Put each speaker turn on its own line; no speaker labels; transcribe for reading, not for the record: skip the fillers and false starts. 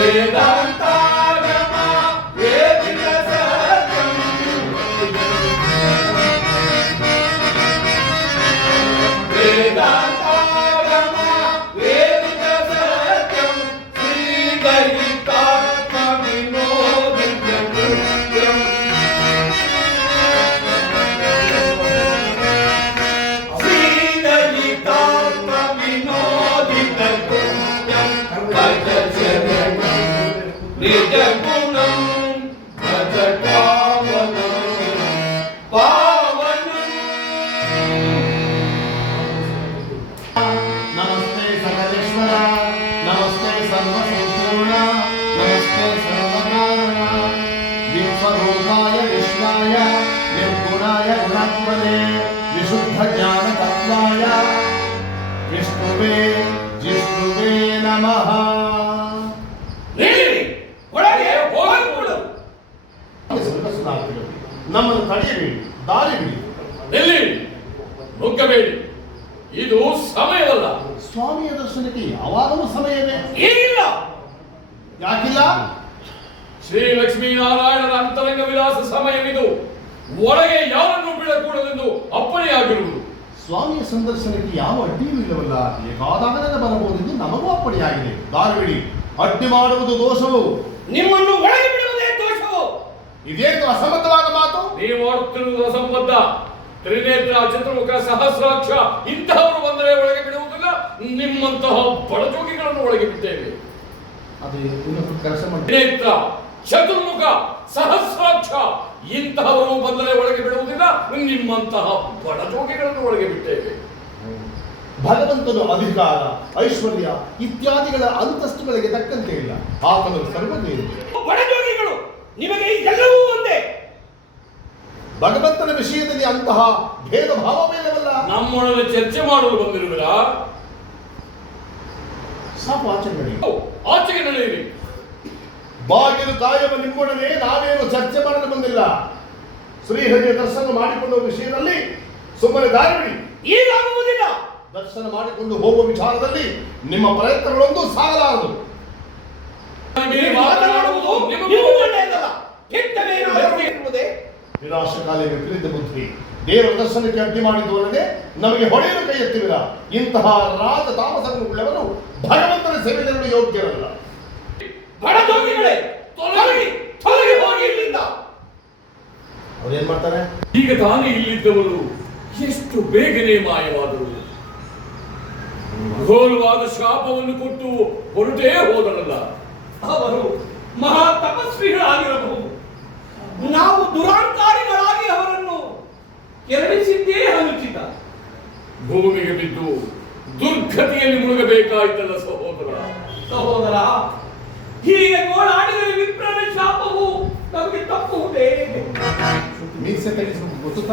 विशुद्ध ज्ञान तत्वाय विष्णुवे जिष्णुवे नमः. ನಮ್ಮನ್ನು ತಡೆಯಬೇಡಿ, ದಾರಿ ಬಿಡಿ.
ಎಲ್ಲಿ ನುಗ್ಗಬೇಡಿ, ಇದು ಸಮಯವಲ್ಲ.
ಸ್ವಾಮಿಯ ದರ್ಶನಕ್ಕೆ ಯಾವಾಗಲೂ ಸಮಯವೇ?
ಈಗಿಲ್ಲ.
ಯಾಕಿಲ್ಲ?
ಶ್ರೀ ಲಕ್ಷ್ಮೀನಾರಾಯಣರ ಅಂತರಂಗ ವಿಲಾಸ ಸಮಯವಿದು. ಒಳಗೆ ಯಾರನ್ನು ಬಿಡಕೂಡದೆಂದು ಅಪ್ಪಣೆಯಾಗಿರುವುದು.
ಸ್ವಾಮಿಯ ಸಂದರ್ಶನಕ್ಕೆ ಯಾವ ಅಡ್ಡಿಯೂ ಇಲ್ಲವಲ್ಲ, ಬೇಕಾದಾಗಲೇ ಬರಬಹುದೆಂದು ನಮಗೂ ಅಪ್ಪಣೆಯಾಗಿದೆ. ದಾರಿ ಬಿಡಿ. ಅಡ್ಡಿ ಮಾಡುವುದು ದೋಷವು,
ನಿಮ್ಮನ್ನು ಒಳಗೆ ಬಿಡುವುದೇ ದೋಷವು.
ಇದೇನು ಅಸಂಬದ್ಧವಾದ ಮಾತು?
ನೀವು ಮಾಡುತ್ತಿರುವುದು ಅಸಂಬದ್ಧ. ತ್ರಿನೇತ್ರ, ಚತುರ್ಮುಖ, ಸಹಸ್ರಾಕ್ಷ ಇಂತಹವರು ಬಂದರೆ ಒಳಗೆ ಬಿಡುವುದಿಲ್ಲ. ನಿಮ್ಮಂತಹ ಬಡಜೋಗಿಗಳನ್ನು ಒಳಗೆ ಬಿಟ್ಟೇವೆ.
ಅದು ಕೆಲಸ ಮಾಡಿ.
ತ್ರಿನೇತ್ರ, ಚತುರ್ಮುಖ, ಸಹಸ್ರಾಕ್ಷ ಇಂತಹವರು ಬಂದರೆ ಒಳಗೆ ಬಿಡುವುದಿಲ್ಲ. ನಿಮ್ಮಂತಹ ಬಡಜೋಗಿಗಳನ್ನು ಒಳಗೆ ಬಿಟ್ಟೇವೆ.
ಭಗವಂತನು ಅಧಿಕಾರ, ಐಶ್ವರ್ಯ ಇತ್ಯಾದಿಗಳ ಅಂತಸ್ತುಗಳಿಗೆ ತಕ್ಕಂತೆ ಇಲ್ಲ. ಆತನು ಸರ್ವದೇವ.
ಬಡಜೋಗಿಗಳು ನಿಮಗೆ ಎಲ್ಲವೂ ಒಂದೇ.
ಭಗವಂತನ ವಿಷಯದಲ್ಲಿ ಅಂತಹ ಭೇದ ಭಾವವೇನವಲ್ಲ.
ನಮ್ಮೊಡನೆ ಚರ್ಚೆ ಮಾಡಲು ಬಂದಿರುವಿರಾ?
ಸಾಕು, ಆಚೆ ನಡಿ.
ಆಚೆಗೆ ನಡೆಯಿರಿ.
ಬಾಗಿಲು ಕಾಯುವ ನಿಮ್ಮೊಡನೆ ನಾವೇನು ಚರ್ಚೆ ಮಾಡಲು ಬಂದಿಲ್ಲ. ಶ್ರೀಹರಿಯ ದರ್ಶನ ಮಾಡಿಕೊಳ್ಳುವ ವಿಷಯದಲ್ಲಿ ಸುಮ್ಮನೆ ದಾರಿ ಬಿಡಿ.
ಈಗಾಗುವುದಿಲ್ಲ.
ದರ್ಶನ ಮಾಡಿಕೊಂಡು ಹೋಗುವ ವಿಚಾರದಲ್ಲಿ ನಿಮ್ಮ ಪ್ರಯತ್ನಗಳೊಂದು ಸಾಗಲಾರದು.
ಮಾತನಾಡುವುದು ನಿಮಗೂ ಒಳ್ಳೆಯದಲ್ಲ.
ವಿನಾಶಕಾಲ ವಿಪರೀತ ಬುದ್ಧಿ. ದೇವರ ದರ್ಶನಕ್ಕೆ ಅಡ್ಡಿ ಮಾಡಿದ್ದವರಿಗೆ ನಮಗೆ ಹೊಡೆಯಲು ಕೈ ಎತ್ತಿವಿರ. ಇಂತಹ ರಾಜ ತಾಮಸವನ್ನು ಉಳ್ಳವರು ಭಗವಂತನ ಸೇವೆಯನ್ನು ಯೋಗ್ಯರಲ್ಲ.
ಬಡಜೋಗಿಗಳೇ, ತೊಲಗಿ ತೊಲಗಿ ಹೋಗಿ ಇಲ್ಲಿಂದ.
ಅವ್ರೇನ್ ಮಾಡ್ತಾರೆ?
ಈಗ ತಾನೇ ಇಲ್ಲಿದ್ದವರು ಎಷ್ಟು ಬೇಗನೆ ಮಾಯವಾದರು. ಘೋರವಾದ ಶಾಪವನ್ನು ಕೊಟ್ಟು ಹೊರಟೇ ಹೋದರಲ್ಲ.
ಅವರು ಮಹಾ ತಪಸ್ವಿಗಳಾಗಿರಬಹುದು. ನಾವು ದುರಾಂಕಾರಿಗಳಾಗಿ ಅವರನ್ನು ಕೆರಳಿಸಿದ್ದೇ ಅನುಚಿತ.
ಭೂಮಿಗೆ ಬಿದ್ದು ದುರ್ಗತಿಯಲ್ಲಿ ಮುಳುಗಬೇಕಾಯ್ತಲ್ಲ
ಸಹೋದರ. ಹೀಗೆ ಗೋಳಾಡಿದರೆ ವಿಪ್ರನ ಶಾಪವು ನಮಗೆ ತಪ್ಪುವುದೇ?
ಮೀಸೆ ತೆಗೆಸಿ